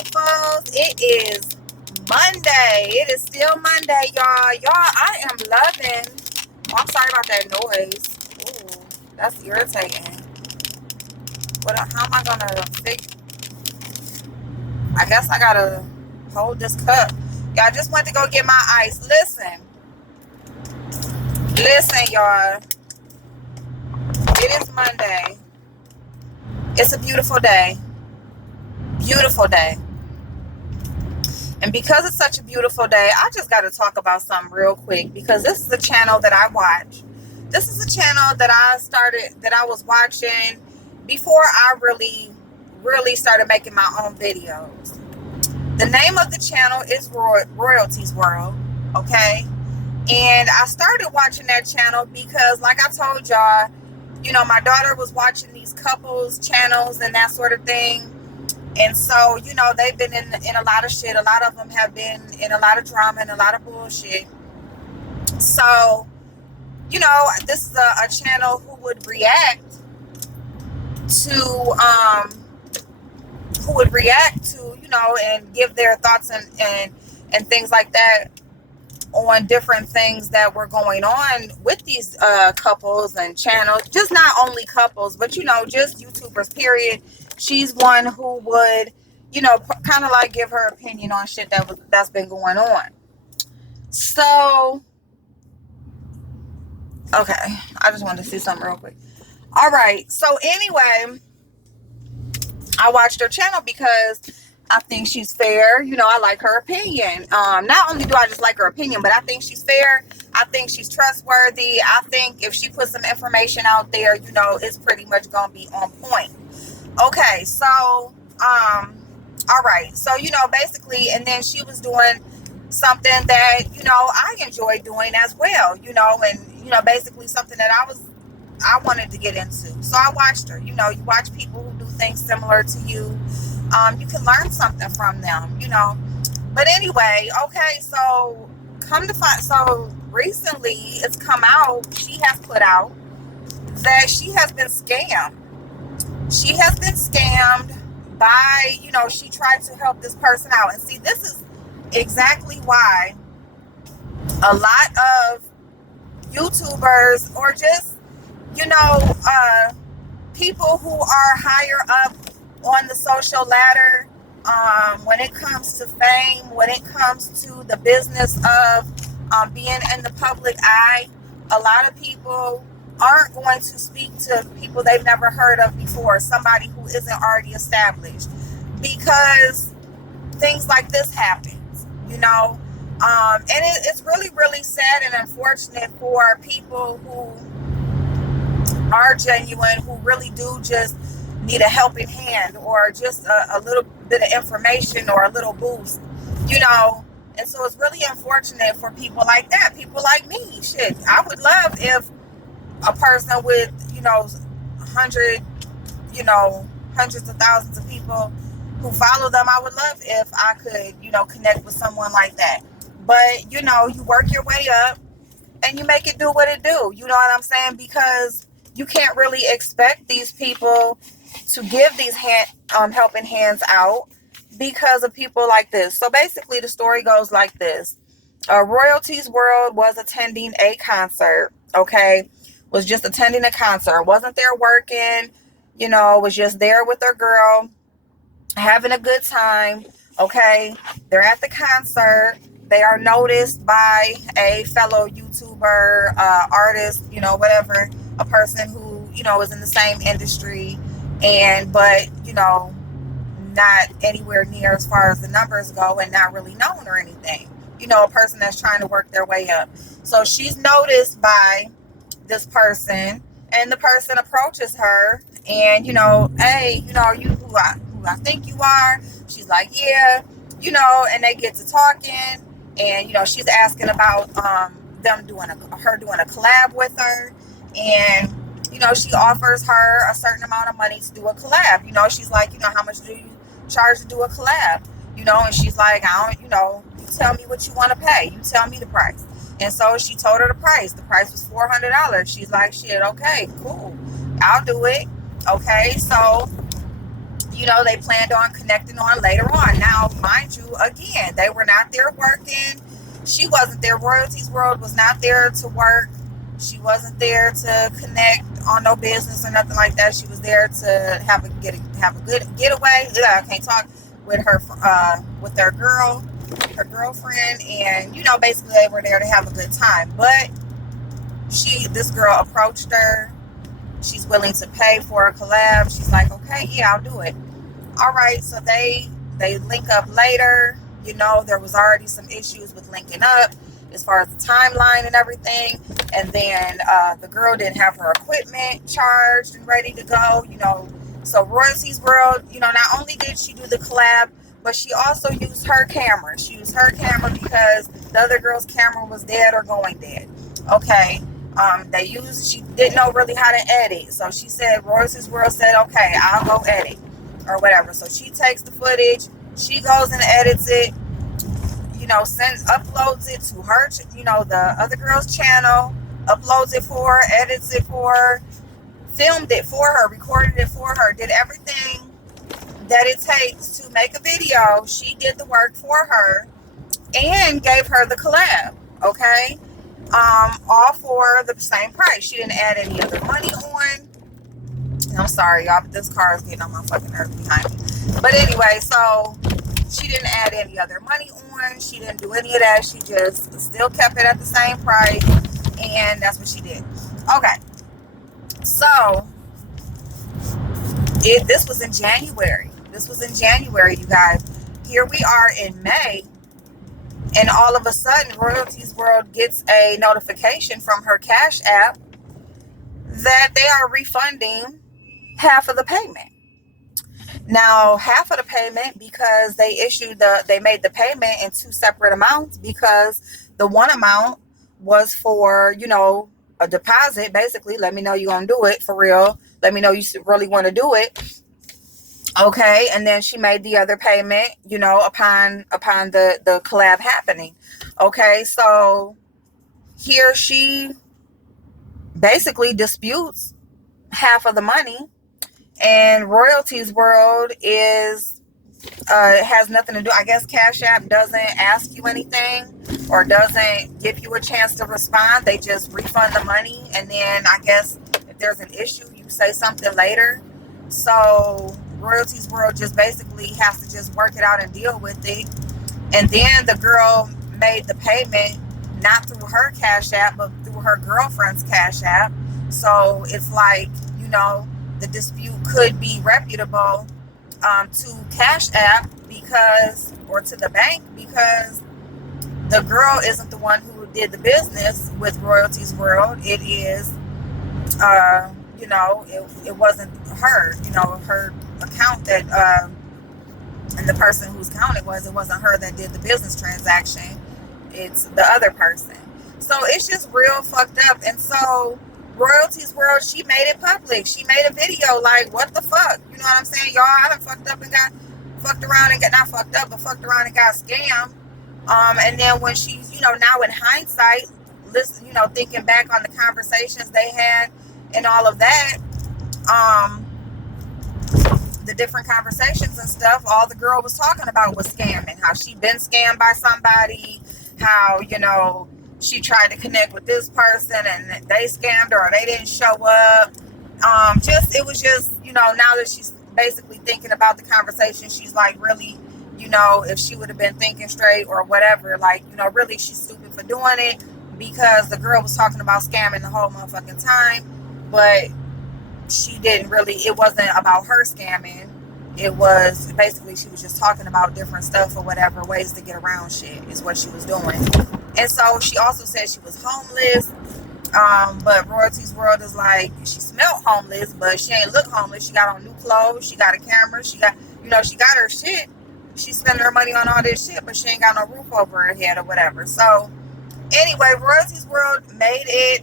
beautifuls. It is Monday. It is still Monday, y'all. I am loving. Oh, I'm sorry about that noise. Ooh, that's irritating. How am I gonna fix? I guess I gotta hold this cup. Yeah, I just went to go get my ice. Listen, y'all. It is Monday. It's a beautiful day. Beautiful day. And because it's such a beautiful day, I just got to talk about something real quick, because this is a channel that I watch. This is a channel that I was watching before I really started making my own videos. The name of the channel is Royalties World, okay? And I started watching that channel because, like I told y'all, my daughter was watching these couples channels and that sort of thing. And so, they've been in a lot of shit. A lot of them have been in a lot of drama and a lot of bullshit. So, this is a channel who would react to, and give their thoughts and things like that on different things that were going on with these couples and channels. Just not only couples, but, just YouTubers, period. She's one who would, kind of like give her opinion on shit that's been going on. So, okay, I just wanted to see something real quick. All right, so anyway, I watched her channel because I think she's fair. I like her opinion. Not only do I just like her opinion, but I think she's fair. I think she's trustworthy. I think if she puts some information out there, it's pretty much gonna be on point. Okay, so, all right. So, basically, and then she was doing something that, I enjoy doing as well, and, basically something that I wanted to get into. So I watched her. You watch people who do things similar to you. You can learn something from them, But anyway, okay, so so recently it's come out, she has put out that she has been scammed. She has been scammed by, she tried to help this person out. And see, this is exactly why a lot of YouTubers, or just, people who are higher up on the social ladder, when it comes to fame, when it comes to the business of being in the public eye, a lot of people aren't going to speak to people they've never heard of before, somebody who isn't already established, because things like this happens, and it's really, really sad and unfortunate for people who are genuine, who really do just need a helping hand, or just a little bit of information, or a little boost, and so it's really unfortunate for people like that, people like me. Shit, I would love if a person with, hundreds of thousands of people who follow them, I would love if I could, connect with someone like that. But, you work your way up and you make it do what it do. You know what I'm saying? Because you can't really expect these people to give these helping hands out because of people like this. So basically the story goes like this. Royalties World was attending a concert, okay? Was just attending a concert. Wasn't there working, was just there with their girl, having a good time, okay? They're at the concert. They are noticed by a fellow YouTuber, artist, whatever, a person who, is in the same industry, but, not anywhere near as far as the numbers go, and not really known or anything. A person that's trying to work their way up. So she's noticed by this person, and the person approaches her and, hey, are you who I think you are? She's like, yeah, and they get to talking, and, she's asking about them doing a collab with her, and, she offers her a certain amount of money to do a collab. She's like, how much do you charge to do a collab? And she's like, I don't, you tell me what you want to pay. You tell me the price. And so she told her the price. The price was $400. She's like, shit, okay, cool. I'll do it. Okay, so, they planned on connecting on later on. Now, mind you, again, they were not there working. She wasn't there. Royalties World was not there to work. She wasn't there to connect on no business or nothing like that. She was there to have a good getaway. I can't talk with her girlfriend, and basically they were there to have a good time. But this girl approached her. She's willing to pay for a collab. She's like, okay, yeah, I'll do it. All right, so they link up later. There was already some issues with linking up as far as the timeline and everything. And then the girl didn't have her equipment charged and ready to go. So Royalties World, not only did she do the collab, but she also used her camera. She used her camera because the other girl's camera was dead or going dead. Okay. She didn't know really how to edit. So she said, Royalties World said, okay, I'll go edit or whatever. So she takes the footage. She goes and edits it, uploads it to her, the other girl's channel, uploads it for her, edits it for her, filmed it for her, recorded it for her, did everything that it takes to make a video. She did the work for her and gave her the collab, okay? All for the same price. She didn't add any other money on. I'm sorry, y'all, but this car is getting on my fucking nerves behind me. But anyway, so she didn't add any other money on. She didn't do any of that. She just still kept it at the same price. And that's what she did. Okay. So, this was in January. You guys. Here we are in May. And all of a sudden, Royalties World gets a notification from her Cash App that they are refunding half of the payment. Now, half of the payment because they made the payment in two separate amounts, because the one amount was for, a deposit, basically. Let me know you're going to do it for real. Let me know you really want to do it. Okay. And then she made the other payment, upon the collab happening. Okay. So here she basically disputes half of the money. And Royalties World has nothing to do. I guess Cash App doesn't ask you anything or doesn't give you a chance to respond. They just refund the money. And then I guess if there's an issue, you say something later. So Royalties World just basically has to just work it out and deal with it. And then the girl made the payment not through her Cash App, but through her girlfriend's Cash App. So it's like, the dispute could be reputable to Cash App or to the bank, because the girl isn't the one who did the business with Royalties World. It is, it wasn't her, her account that, and the person whose account it wasn't her that did the business transaction. It's the other person. So it's just real fucked up. And so Royalties World, she made it public. She made a video like, what the fuck? You know what I'm saying? Y'all, I done fucked around and got scammed. And then when she's, now in hindsight, thinking back on the conversations they had and all of that, the different conversations and stuff, all the girl was talking about was scamming, how she been scammed by somebody, how, she tried to connect with this person and they scammed her or they didn't show up. It was just, now that she's basically thinking about the conversation, she's like, really, if she would have been thinking straight or whatever, like, really she's stupid for doing it, because the girl was talking about scamming the whole motherfucking time, but it wasn't about her scamming. It was basically, she was just talking about different stuff or whatever, ways to get around shit is what she was doing. And so she also said she was homeless. But Royalties World is like, she smelled homeless, but she ain't look homeless. She got on new clothes. She got a camera. She got, she got her shit. She's spending her money on all this shit, but she ain't got no roof over her head or whatever. So anyway, Royalties World made the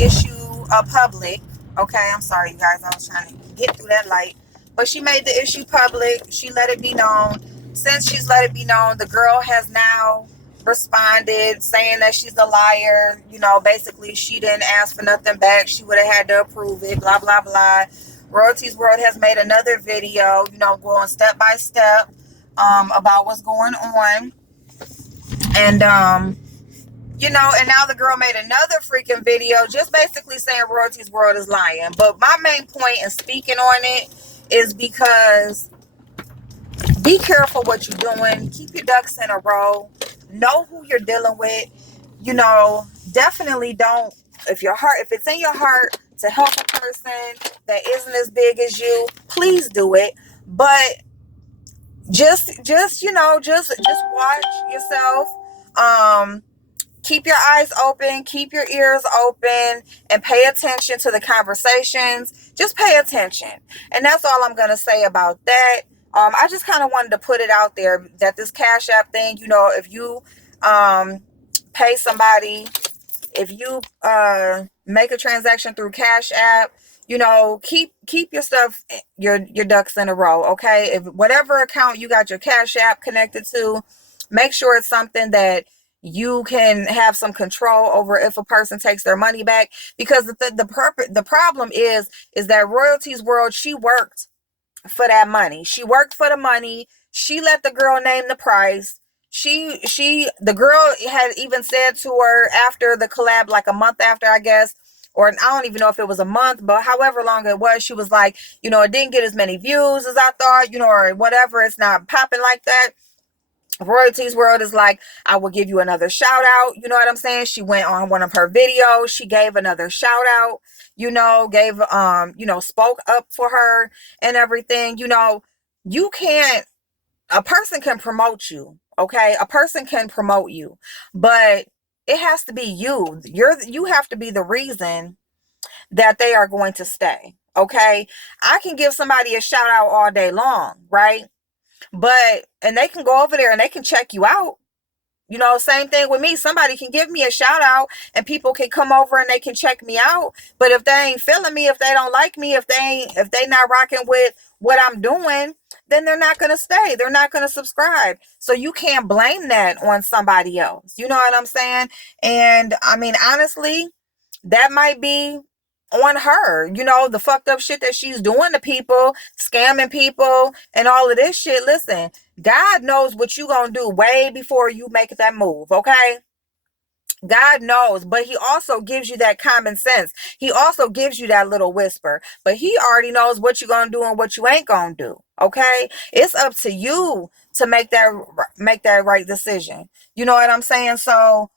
issue public. Okay, I'm sorry, you guys. I was trying to get through that light. But she made the issue public. She let it be known. Since she's let it be known, the girl has now responded saying that she's a liar. You know, basically she didn't ask for nothing back. She would have had to approve it, blah, blah, blah. Royalties World has made another video, you know, going step by step about what's going on. And, you know, and now the girl made another freaking video just basically saying Royalties World is lying. But my main point in speaking on it is because be careful what you're doing. Keep your ducks in a row. Know who you're dealing with. You know, definitely don't, if it's in your heart to help a person that isn't as big as you, please do it. But just you know, just watch yourself. Keep your eyes open, keep your ears open, and pay attention to the conversations. Just pay attention. And that's all I'm going to say about that. I just kind of wanted to put it out there that this Cash App thing, you know, if you pay somebody, if you make a transaction through Cash App, you know, keep your stuff, your ducks in a row, okay? If whatever account you got your Cash App connected to, make sure it's something that you can have some control over if a person takes their money back. Because the problem is that Royalties World, she worked for that money. She worked for the money. She let the girl name the price. The girl had even said to her after the collab, like a month after, I guess, or I don't even know if it was a month, but however long it was, she was like, you know, it didn't get as many views as I thought, you know, or whatever. It's not popping like that. Royalties World is like, I will give you another shout out. You know what I'm saying? She went on one of her videos. She gave another shout out, you know, spoke up for her and everything. You know, a person can promote you. Okay. A person can promote you, but it has to be you. You have to be the reason that they are going to stay. Okay. I can give somebody a shout out all day long, right? And they can go over there and they can check you out. You know, same thing with me. Somebody can give me a shout out and people can come over and they can check me out. But if they ain't feeling me, if they don't like me, if they not rocking with what I'm doing, then they're not going to stay. They're not going to subscribe. So you can't blame that on somebody else. You know what I'm saying? And I mean, honestly, that might be on her, you know, the fucked up shit that she's doing to people, scamming people and all of this shit. Listen, God knows what you gonna do way before you make that move, okay? God knows, but he also gives you that common sense. He also gives you that little whisper, but he already knows what you're gonna do and what you ain't gonna do, okay? It's up to you to make that right decision. You know what I'm saying? So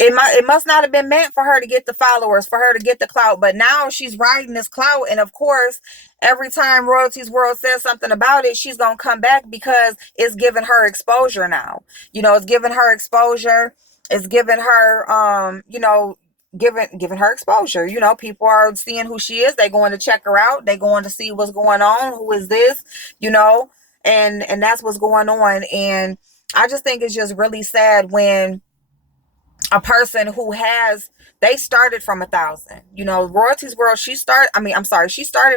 it must not have been meant for her to get the followers, for her to get the clout, but now she's riding this clout, and of course, every time Royalties World says something about it, she's gonna come back because it's giving her exposure now. You know, it's giving her exposure. It's giving her, giving her exposure. You know, people are seeing who she is. They going to check her out. They going to see what's going on. Who is this? You know, and that's what's going on. And I just think it's just really sad when a person they started from 1,000, you know, Royalties World, she started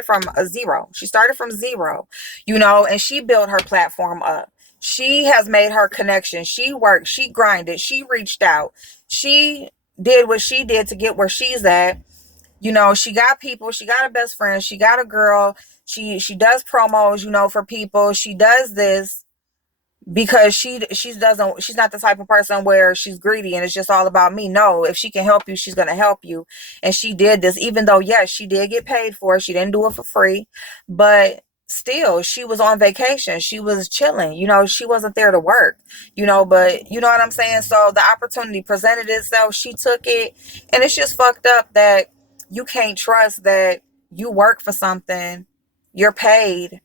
from a zero. She started from zero, you know, and she built her platform up. She has made her connection. She worked, she grinded, she reached out. She did what she did to get where she's at. You know, she got people, she got a best friend, she got a girl, she does promos, you know, for people. She does this because she's not the type of person where she's greedy and it's just all about me. No, if she can help you, she's going to help you. And she did this, even though, yes, she did get paid for it. She didn't do it for free, but still, she was on vacation. She was chilling, you know, she wasn't there to work, you know, but you know what I'm saying? So the opportunity presented itself. She took it, and it's just fucked up that you can't trust that you work for something, you're paid,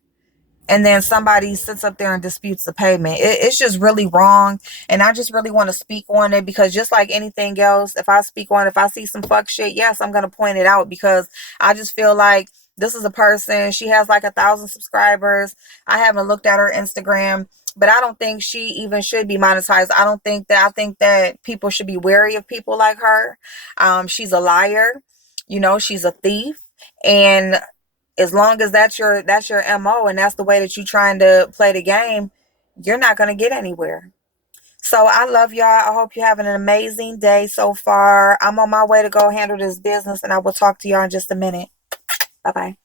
and then somebody sits up there and disputes the payment. It's just really wrong. And I just really want to speak on it because just like anything else, if I see some fuck shit, yes, I'm going to point it out because I just feel like this is a person, she has like 1,000 subscribers. I haven't looked at her Instagram, but I don't think she even should be monetized. I think that people should be wary of people like her. She's a liar. You know, she's a thief. And as long as that's your MO and that's the way that you're trying to play the game, you're not going to get anywhere. So I love y'all. I hope you're having an amazing day so far. I'm on my way to go handle this business, and I will talk to y'all in just a minute. Bye bye.